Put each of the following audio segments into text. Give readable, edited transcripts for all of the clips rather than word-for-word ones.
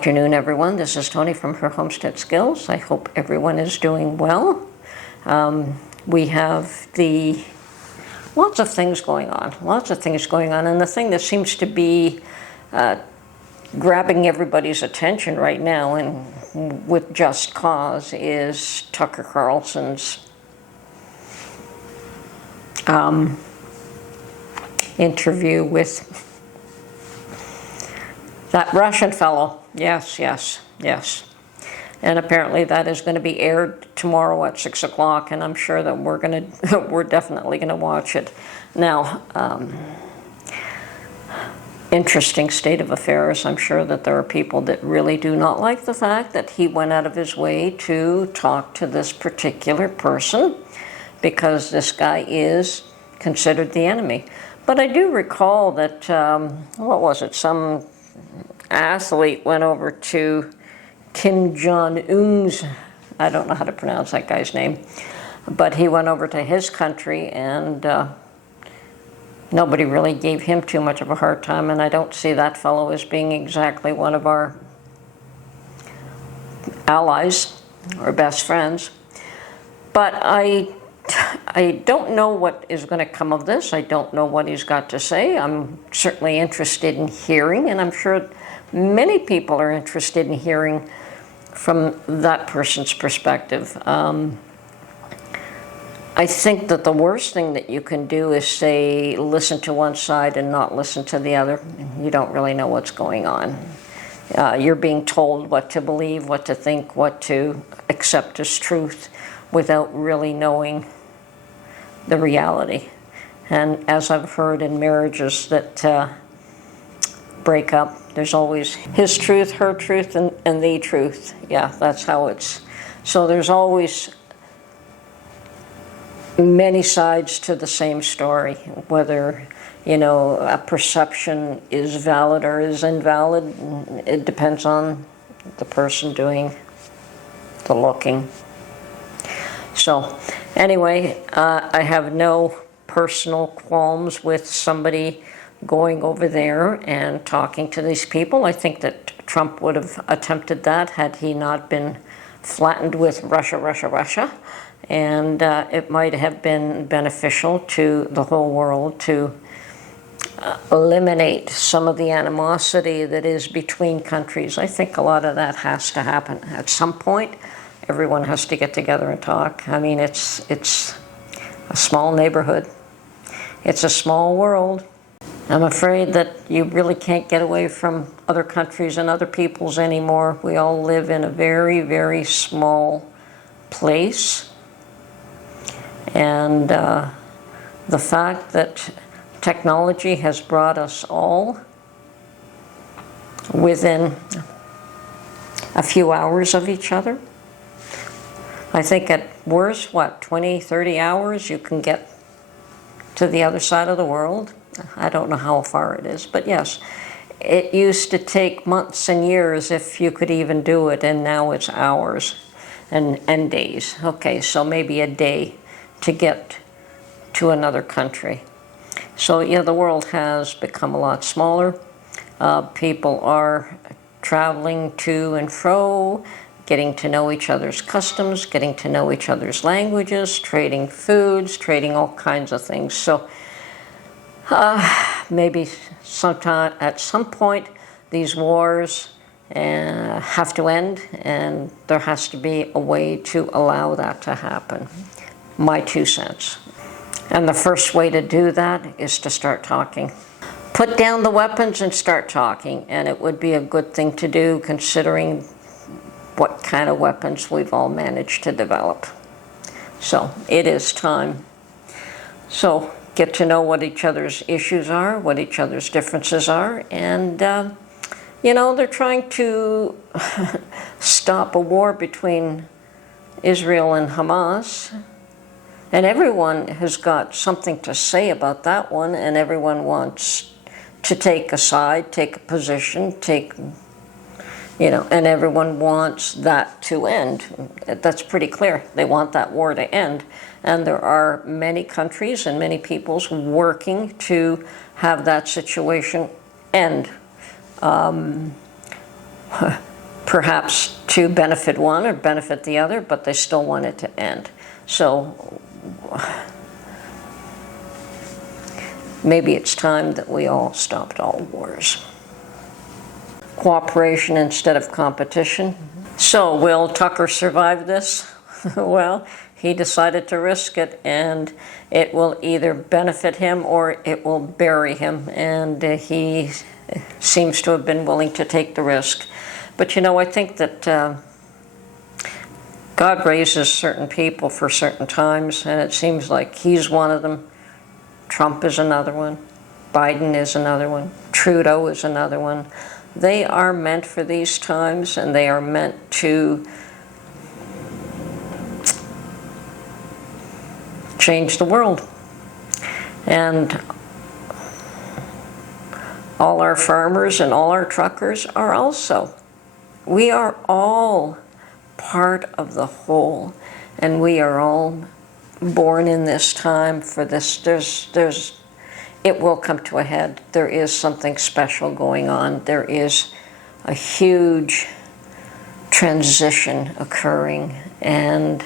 afternoon, everyone. This is Tony from Her Homestead Skills. I hope everyone is doing well. We have lots of things going on, and the thing that seems to be grabbing everybody's attention right now, and with just cause, is Tucker Carlson's interview with that Russian fellow. Yes. And apparently that is going to be aired tomorrow at 6 o'clock, and I'm sure that we're definitely going to watch it. Now, interesting state of affairs. I'm sure that there are people that really do not like the fact that he went out of his way to talk to this particular person, because this guy is considered the enemy. But I do recall that, what was it, some athlete went over to Kim Jong-un's, I don't know how to pronounce that guy's name, but he went over to his country, and nobody really gave him too much of a hard time, and I don't see that fellow as being exactly one of our allies or best friends. But I don't know what is going to come of this. I don't know what he's got to say. I'm certainly interested in hearing, and I'm sure many people are interested in hearing from that person's perspective. I think that the worst thing that you can do is say, listen to one side and not listen to the other. You don't really know what's going on. You're being told what to believe, what to think, what to accept as truth, without really knowing the reality. And as I've heard in marriages that break up, there's always his truth, her truth, and the truth. Yeah, that's how it's. So there's always many sides to the same story. Whether, a perception is valid or is invalid, it depends on the person doing the looking. So anyway, I have no personal qualms with somebody going over there and talking to these people. I think that Trump would have attempted that had he not been flattened with Russia. And it might have been beneficial to the whole world to eliminate some of the animosity that is between countries. I think a lot of that has to happen. At some point, everyone has to get together and talk. I mean, it's a small neighborhood. It's a small world. I'm afraid that you really can't get away from other countries and other peoples anymore. We all live in a very, very small place. And the fact that technology has brought us all within a few hours of each other. I think at worst, 20, 30 hours, you can get to the other side of the world. I don't know how far it is, but yes, it used to take months and years if you could even do it, and now it's hours and days. Okay, so maybe a day to get to another country. So yeah, the world has become a lot smaller. People are traveling to and fro, getting to know each other's customs, getting to know each other's languages, trading foods, trading all kinds of things. So maybe at some point, these wars have to end, and there has to be a way to allow that to happen. My 2 cents. And the first way to do that is to start talking. Put down the weapons and start talking, and it would be a good thing to do considering what kind of weapons we've all managed to develop. So it is time. So get to know what each other's issues are, what each other's differences are, and they're trying to stop a war between Israel and Hamas, and everyone has got something to say about that one, and everyone wants to take a side, take a position, and everyone wants that to end. That's pretty clear. They want that war to end. And there are many countries and many peoples working to have that situation end. perhaps to benefit one or benefit the other, but they still want it to end. So maybe it's time that we all stopped all wars. Cooperation instead of competition. So will Tucker survive this? Well, he decided to risk it, and it will either benefit him or it will bury him, and he seems to have been willing to take the risk. But you know, I think that God raises certain people for certain times, and it seems like he's one of them. Trump is another one. Biden is another one. Trudeau is another one. They are meant for these times, and they are meant to change the world. And all our farmers and all our truckers are also. We are all part of the whole, and we are all born in this time for this. It will come to a head. There is something special going on. There is a huge transition occurring, and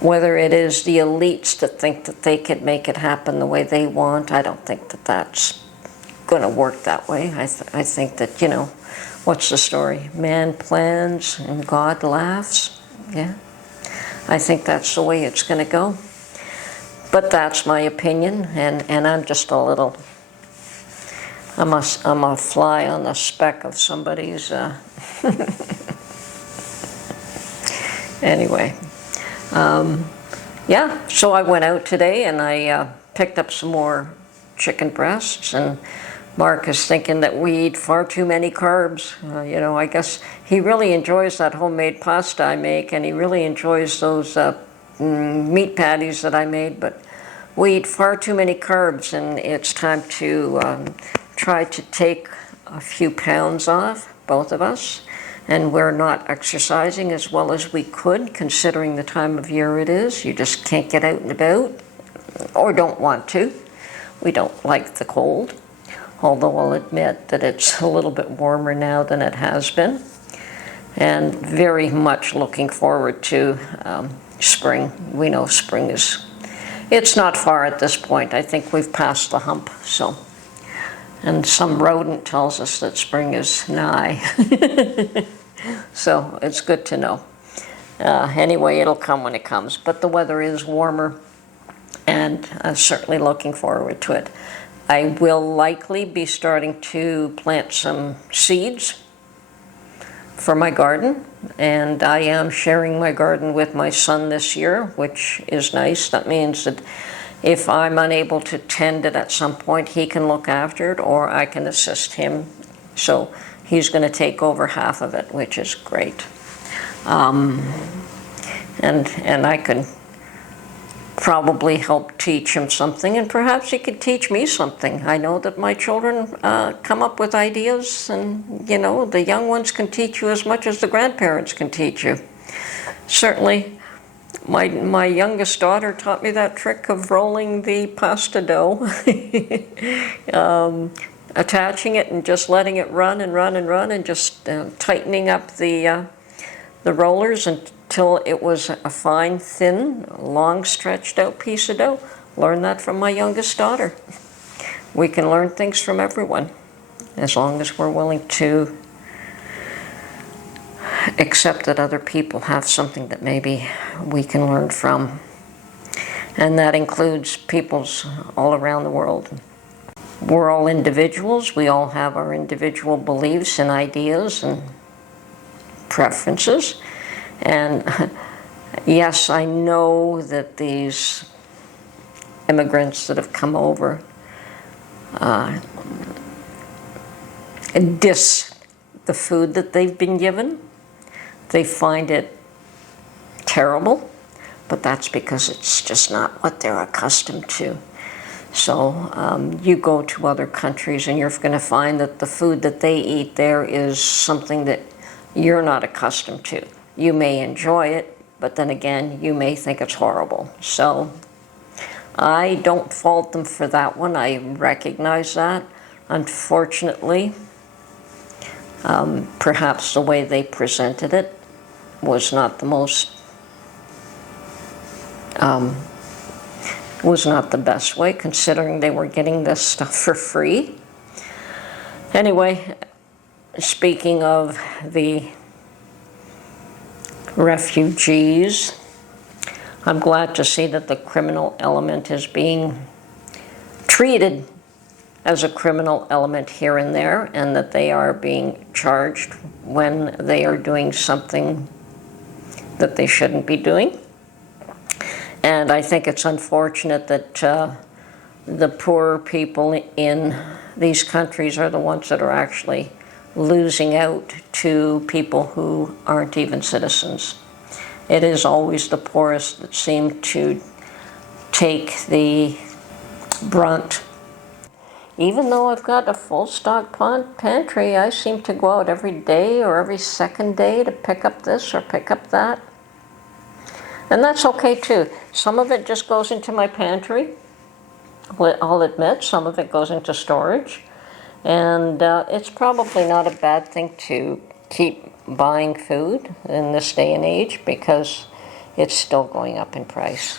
whether it is the elites that think that they could make it happen the way they want, I don't think that that's going to work that way. I think that, you know, what's the story? Man plans and God laughs. Yeah, I think that's the way it's going to go. But that's my opinion, and I'm just a little, I'm a fly on the speck of somebody's, anyway. Yeah, so I went out today and I picked up some more chicken breasts, and Mark is thinking that we eat far too many carbs. You know, I guess he really enjoys that homemade pasta I make, and he really enjoys those meat patties that I made, but we eat far too many carbs, and it's time to try to take a few pounds off, both of us, and we're not exercising as well as we could, considering the time of year it is. You just can't get out and about, or don't want to. We don't like the cold, although I'll admit that it's a little bit warmer now than it has been, and very much looking forward to spring. We know spring is, it's not far at this point. I think we've passed the hump, so. And some rodent tells us that spring is nigh. So it's good to know. Anyway, it'll come when it comes, but the weather is warmer, and I'm certainly looking forward to it. I will likely be starting to plant some seeds for my garden, and I am sharing my garden with my son this year, which is nice. That means that if I'm unable to tend it at some point, he can look after it, or I can assist him. So he's going to take over half of it, which is great. And I can probably help teach him something, and perhaps he could teach me something. I know that my children come up with ideas, and you know, the young ones can teach you as much as the grandparents can teach you. Certainly, my youngest daughter taught me that trick of rolling the pasta dough, attaching it and just letting it run and run and run, and just tightening up the rollers until it was a fine, thin, long, stretched out piece of dough. Learned that from my youngest daughter. We can learn things from everyone, as long as we're willing to accept that other people have something that maybe we can learn from. And that includes peoples all around the world. We're all individuals. We all have our individual beliefs and ideas and preferences. And yes, I know that these immigrants that have come over diss the food that they've been given. They find it terrible, but that's because it's just not what they're accustomed to. So you go to other countries and you're going to find that the food that they eat there is something that you're not accustomed to. You may enjoy it, but then again, you may think it's horrible. So I don't fault them for that one. I recognize that. Unfortunately, Perhaps the way they presented it was not the most, was not the best way, considering they were getting this stuff for free. Anyway, speaking of the refugees, I'm glad to see that the criminal element is being treated as a criminal element here and there, and that they are being charged when they are doing something that they shouldn't be doing. And I think it's unfortunate that the poor people in these countries are the ones that are actually losing out to people who aren't even citizens. It is always the poorest that seem to take the brunt. Even though I've got a full stock pantry, I seem to go out every day or every second day to pick up this or pick up that. And that's okay too. Some of it just goes into my pantry. I'll admit, some of it goes into storage. And it's probably not a bad thing to keep buying food in this day and age, because it's still going up in price.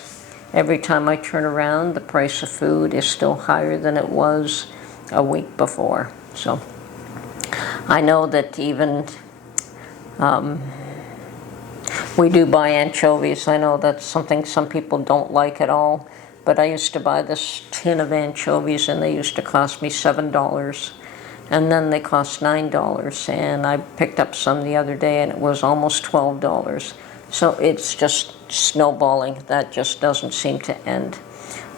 Every time I turn around, the price of food is still higher than it was a week before. So I know that even we do buy anchovies. I know that's something some people don't like at all, but I used to buy this tin of anchovies and they used to cost me $7. And then they cost $9, and I picked up some the other day and it was almost $12. So it's just snowballing. That just doesn't seem to end.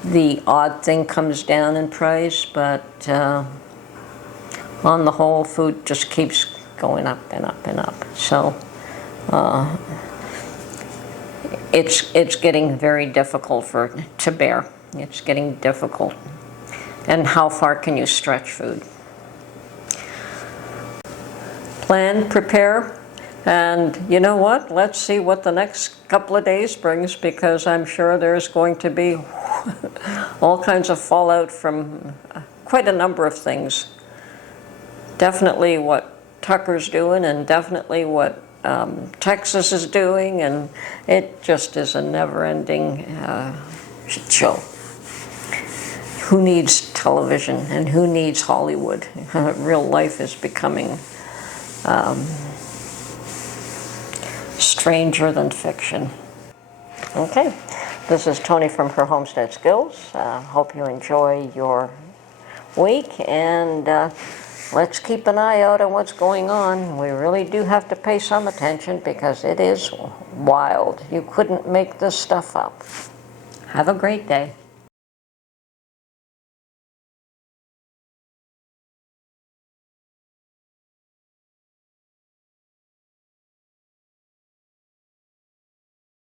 The odd thing comes down in price, but on the whole, food just keeps going up and up and up. So it's getting very difficult to bear. It's getting difficult. And how far can you stretch food? Plan, prepare, and you know what? Let's see what the next couple of days brings, because I'm sure there's going to be all kinds of fallout from quite a number of things. Definitely what Tucker's doing, and definitely what Texas is doing, and it just is a never-ending show. Who needs television and who needs Hollywood? Real life is becoming stranger than fiction. Okay, this is Tony from Her Homestead Skills. Hope you enjoy your week, and let's keep an eye out on what's going on. We really do have to pay some attention, because it is wild. You couldn't make this stuff up. Have a great day.